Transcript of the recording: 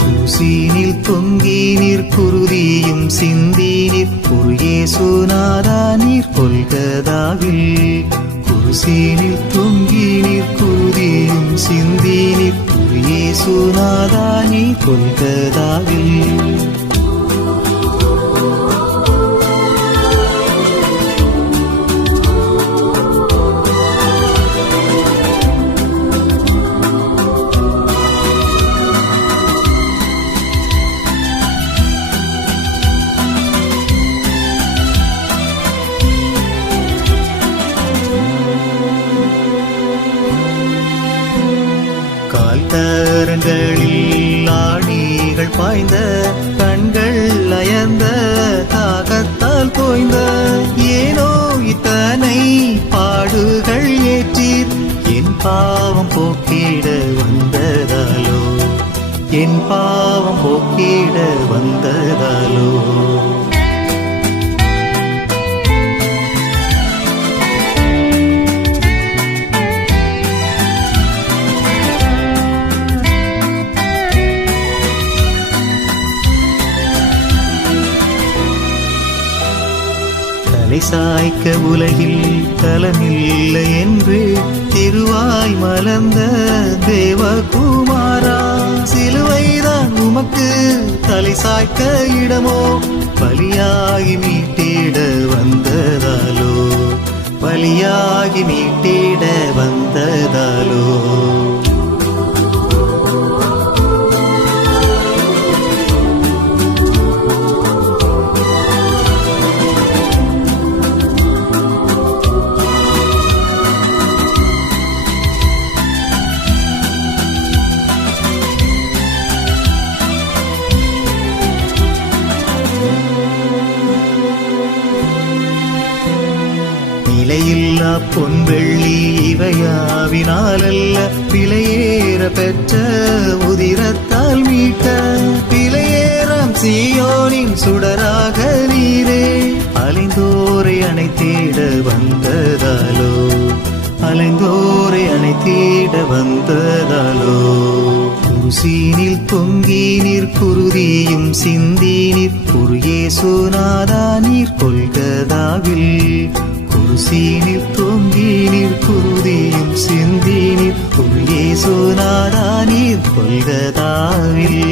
குருசீனில் தொங்கி நீர் குருதியும் சிந்தி நீர் இயேசுநாதா நீர் கொல்கதாவில். குருசீனில் தொங்கி நீர் குருதியும் சிந்தி நீர் இயேசுநாதா நீர் கொல்கதாவில். கால்தரங்களில் ஆணிகள் பாய்ந்த, கண்கள் அயர்ந்த, தாகத்தால் போய்ந்த, ஏனோ இத்தனை பாடுகள் ஏற்றீர். என் பாவம் போக்கிட வந்ததாலோ, என் பாவம் போக்கிட வந்ததாலோ. தலை சாய்க்க உலகில் தலமில்லை என்று திருவாய் மலர்ந்த தேவகுமாரா, சிலுவைதான் உமக்கு தலை சாய்க்க இடமோ? பலியாகி மீட்டிட வந்ததாலோ, பலியாகி மீட்டிட வந்ததாலோ. நிலையில்லா பொன் வெள்ளி இவையாவினாலல்ல, விலையேற பெற்ற உதிரத்தால் மீட்ட, விலையேறாம் சீயோனின் சுடராக நீரே. அலைந்தோரை அணைத்திட வந்ததாலோ, அலைந்தோரை அணைத்திட வந்ததாலோ. குருசீனில் தொங்கி நீர் குருதியும் சிந்தி நீர் இயேசுநாதா நீர் கொல்கதாவில். குருசீனில் தொங்கி நீர் குருதியும் சிந்தி நீர் இயேசுநாதா நீர் கொல்கதாவில்.